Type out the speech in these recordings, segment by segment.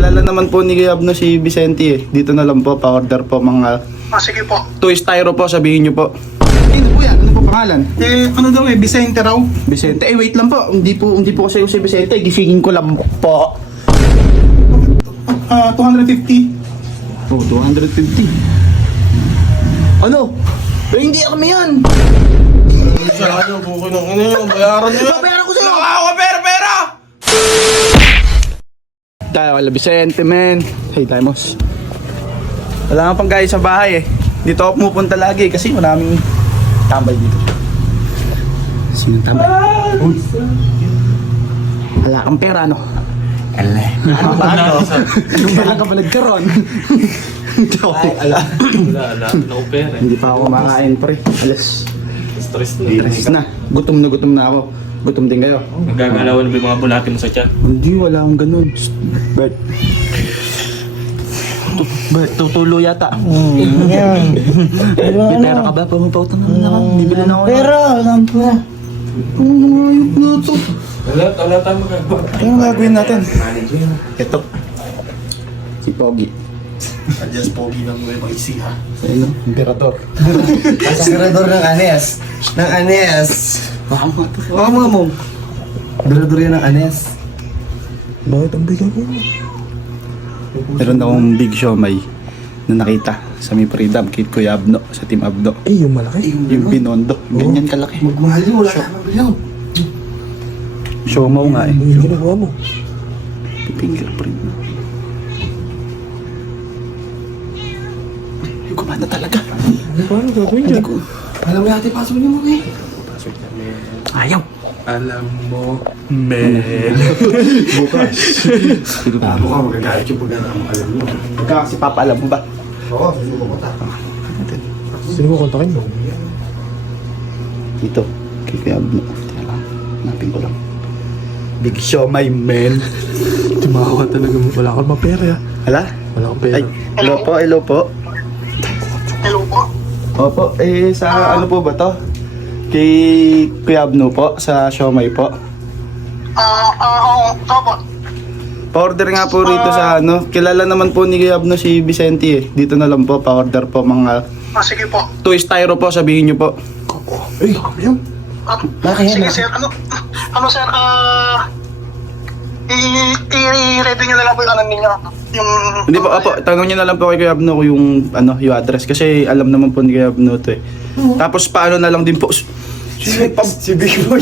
kilala naman po ni Gabno si Vicente eh. Dito na lang po, pa-order po mga... Sige po. 2 styro po, sabihin nyo po. Ano po yan? Ano po pangalan? Ano daw Vicente raw? Vicente. Wait lang po. Hindi po kasi yung si Vicente. Gisingin ko lang po. 250. Oh, 250. Ano? Hindi kami yan. Ano, bukin ng ina nyo, bayaran nyo. Babayaran ko sa'yo. Ako, pera! Tayo kala Vicente, men. Hey, Timos. Wala nga pang guys sa bahay eh. Dito ako pumupunta lagi kasi maraming tambay dito. Sinong tambay? Uy. Wala kang pera, no? Ala. Ano ba, no? Anong ba ka palag ka ron? Ay, ala. Wala ako pera. Hindi pa ako kumakain, pre. Alas. Stress Na. na. Gutom na ako. Gutom din kayo. Nagagalawan na ba yung mga bulati mo sa chat? Hindi, wala akong ganun. Bert. Bert, tutulo yata. Yan. May pera ka ba? Pumapautan naman ako. Bibili na ako. Pero, alam po. Ayok na ito. Wala tayo magagawa. Ano gagawin natin? Ito. Si Pogi. Adyas pogi ng may maisi ha. Ayun, Imperador. Aspirador ng Anes. Ng Anes. Baka mo ito. Baka mga mo. Aspirador yan ng Anes. Bakit ang bigay ko? Meron akong big siomay na nakita sa may Freedom kit Kuya Abno sa Team Abno. Yung malaki. Yung Binondo. Ganyan kalaki. Magmahal yun. Wala ka mabilaw. Siomaw nga eh. Yung ginagawa mo. Fingerprint. Ay, kumana talaga. Paano gagawin Hindi ko. Alam mo natin, pasok niyo mo eh. Ayaw. Alam mo, men. Bukas. Ako ka, magagalit yung pag alam mo. Pagka kasi Papa, alam mo ba? Oo, hindi mo kumata. Sino mo kontakin mo? Dito. Kay Kuya Abno. Teka lang. Hanapin ko lang. Big show, my man. Timawa talaga mo. Wala kang mapera. Hala? Wala kang pera. Ay, hello po, hello po. Hello po. Opo, sa ano po ba to? Kay Kuya Abno po, sa Siomay po. Oo, po. Pa-order nga po rito sa ano. Kilala naman po ni Kuya Abno si Vicente eh. Dito na lang po, pa-order po mga Sige po. 2 styro po, sabihin nyo po. Ay, yun. Sige sir, ano sir, i-ready nyo na lang po yung ano ninyo. Yung... Hindi po, opo, tanong nyo na lang po kay Kuya Abno kung yung, yung address. Kasi alam naman po ni Kuya Abno to eh. Tapos paano na lang din po. Si Big Boy.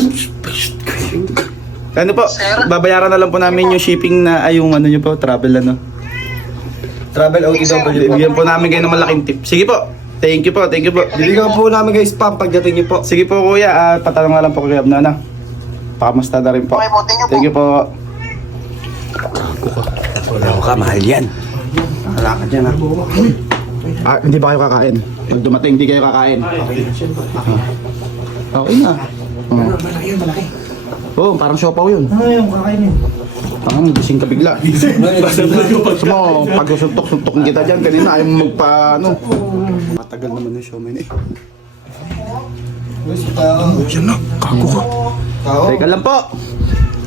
Ano po, Sir? babayaran na lang po namin yung shipping na, yung ano nyo po, travel ano. Travel OTW. Bigyan po namin kayo ng malaking tip. Sige po, thank you po, thank you po. Bibigyan po namin guys spam pagdating niyo po. Sige po kuya, patanong nga lang po kay Kuya Abno, ano? Pakamusta na rin po. Okay po, Thank you po. Wala ka, mahal yan. Wala ka dyan hindi ba kayo kakain? Pag dumating, hindi kayo kakain. Okay na. Malaki yun, malaki. Oo, parang siopaw yun. Ano yung kakain yun? Parang gising ka bigla. Gusto mo, pag suntok-suntokin kita dyan, kanina ayaw mo magpa, matagal naman yung siomay na eh. Guys, tao. Yan na, kago ka. Tao? Teka lang po.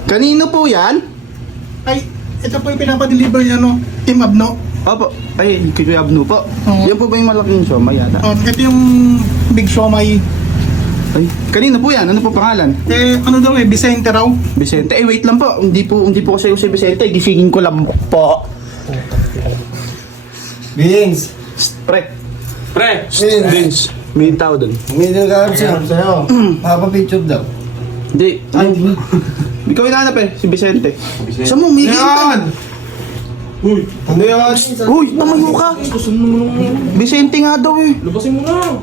Kanino po yan? Ay, ito po yung pinapadeliver niya, no? Team Abno. Opo, ay, kay Kuya Abno po. Oo. Yan po ba yung malaking siomay yata? Ito yung Big Siomay. Ay, kanino po yan? Ano po pangalan? Ano daw Vicente raw? Vicente. Wait lang po. Hindi po kasi yung si Vicente. Gisingin ko lang po. Beans. Pre, Beans. may tao doon. Uminom ka kami sa'yo. Papapicture daw. Hindi. Ay, hindi. Ikaw hinahanap eh, si Vicente. Saan mo, umigil ka? Ano yan? Uy, tumayo ka. Vicente nga daw eh. Lubasin mo na.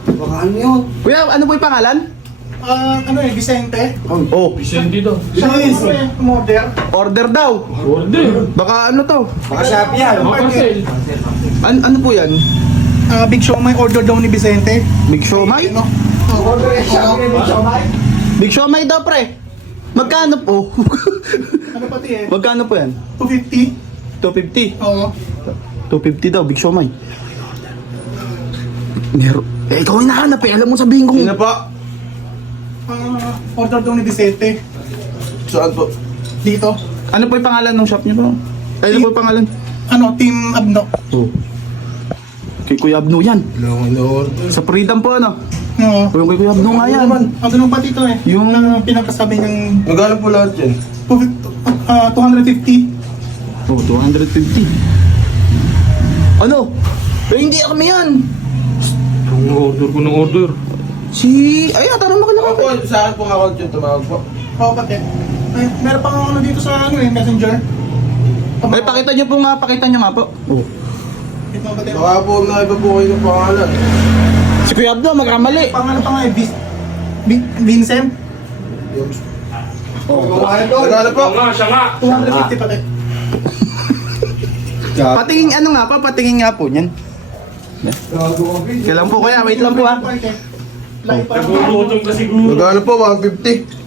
Baka ano yun? Kuya, ano po yung pangalan? Vicente. Oh, Vicente daw. Siya yung model. order daw. Order. Baka ano to? Baka Shopee yan. Parcel. Ano po yan? Big Siomay order daw ni Vicente. Big Siomay? Ano? Big Siomay daw pre. Magkano po? Ano pati Magkano po yan? 250. 250. Oo. 250 daw, Big Siomay. Meron. Ikaw yung nahanap eh. Alam mo sabihin kong... Sino po? Order daw ni Vicente. Saan po? Dito. Ano po yung pangalan ng shop niyo po? Ay, ano po pangalan? Ano, Team Abno. Oh. Kay Kuya Abno yan. Long in order. Sa Freedom po ano? Oo. O yung kay Kuya Abno nga yan. Ang ganun pati ito eh. Yung- na pinakasabi niyang Magkano po lahat yan? 250. Oh, 250. Ano? Eh, hindi kami yan. Ang order ko ng order. Si... Ay, tanong mo ka lang. Ako po, sa akin po account yung tumawag po. Oo, pati. Ay, meron pang ano dito sa ano eh, messenger. Ay, pakita nyo po nga, pakita nyo nga po. Oh. Ito pati. Baka po na iba po kayo ng pangalan. Si Kuya Abno, magkamali. Pangalan pa nga eh, Vincent. Magkano po? Siya nga. 250 pati. Patingin ano nga pa, patingin nga po niyan. Kailan po kuya, wait lang po ha. Live pa. Nagugutom ka siguro. Magkano po? 150?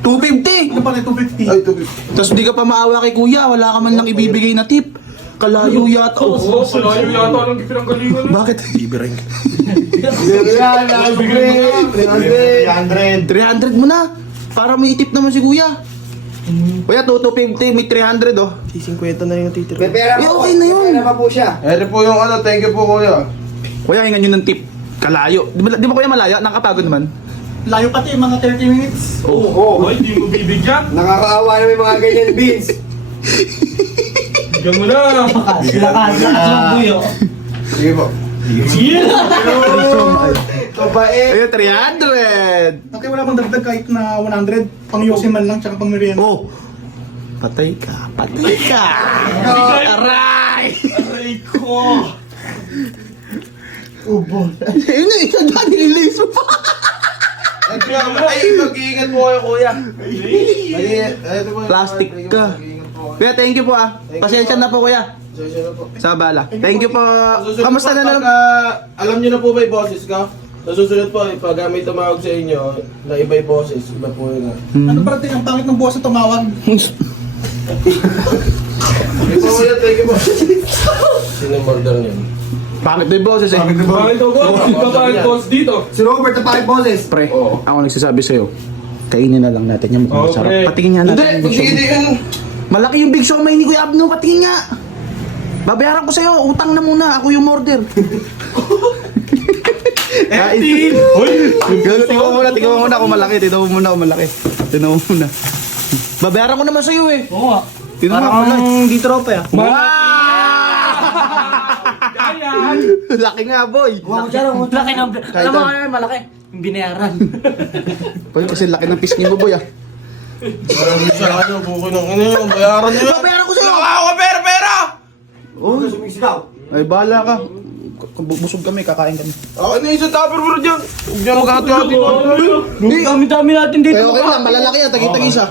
250! Ito pala 250. Ay, 250. Tapos di ka pa maawa kay kuya, wala ka man lang ibibigay na tip. Kalayo yata. Oo, palayo yata ng pinanggalingan. Bakit? Libre rin. 300. 300 mo na. Para may tip naman si kuya. Kuya, 250, may 300 oh. 50 na yung titira. May pera Eh, okay na yun. May pera pa po siya. Ere po yung ano, thank you po kuya. Kuya, hingan nyo ng tip. Kalayo. Di ba kuya malaya? Nakapagod naman. Layo pati, mga 30 minutes. Oo, hindi mo bibigyan. Nakakaawa na may mga ganyan, Vince. Bigyan mo na. Sige po. Ayun, 300! Okay, wala pang dagdag kahit na 100. Pang yosin man lang, tsaka pang merienda. Oh! Patay ka! Patay ka! Aray! Aray ko. Ayun na, isa na, nililis mo pa! Ay, mag-iingat po kayo kuya. Ito po yung Plastic thank you ka. po, mag-iingat po kayo. Kuya, thank you po ah. Pasensya na po kuya. Pasensya na po. Sa bala. Thank you po. Susunod Kamusta po, na lang? alam nyo na po ba yung boses ka? Sa susunod po, pag may tumawag sa inyo, na iba yung boses, iba po yun ah. Ano para din, ang pangit ng boss na tumawag. Thank you po kuya, thank you po. Sino murder niyan? Pangit na yung boses eh. Bakit ako? Ikaw ba ang boss dito? Si Robert na pakit boses. Pre, ako nagsasabi sa'yo. Kainin na lang natin yung mukhang Oo, masarap. pre. Patingin nga Hindi, natin yung big sige, siomay. di ano. Malaki yung big siomay ni Kuya Abno. Patingin nga. Babayaran ko sa'yo. Utang na muna. Ako yung order. Empty! Hoy! Tingnan mo muna. Tingnan mo muna kung malaki. Tingnan mo muna kung malaki. Tingnan mo muna. Babayaran ko naman sa'yo eh. Oo nga. Tingnan mo malaki. di tropa ya. Wow! Ayan! Laki nga boy. Laki ng... Alam mo kaya malaki. Yung binayaran. Boy, kasi laki ng pisngi mo boy ah. Parang sa ano, buko ng ano yun, bayaran nyo. Babayaran ko sa'yo. Wala ako pera! Oh, ay bahala ka. Busog kami, kakain kami. Okay na isang tupperware dyan. Huwag dyan magkakati-hati. Dami-dami natin dito. Kaya okay lang, malalaki yan, tagi-tagi isa.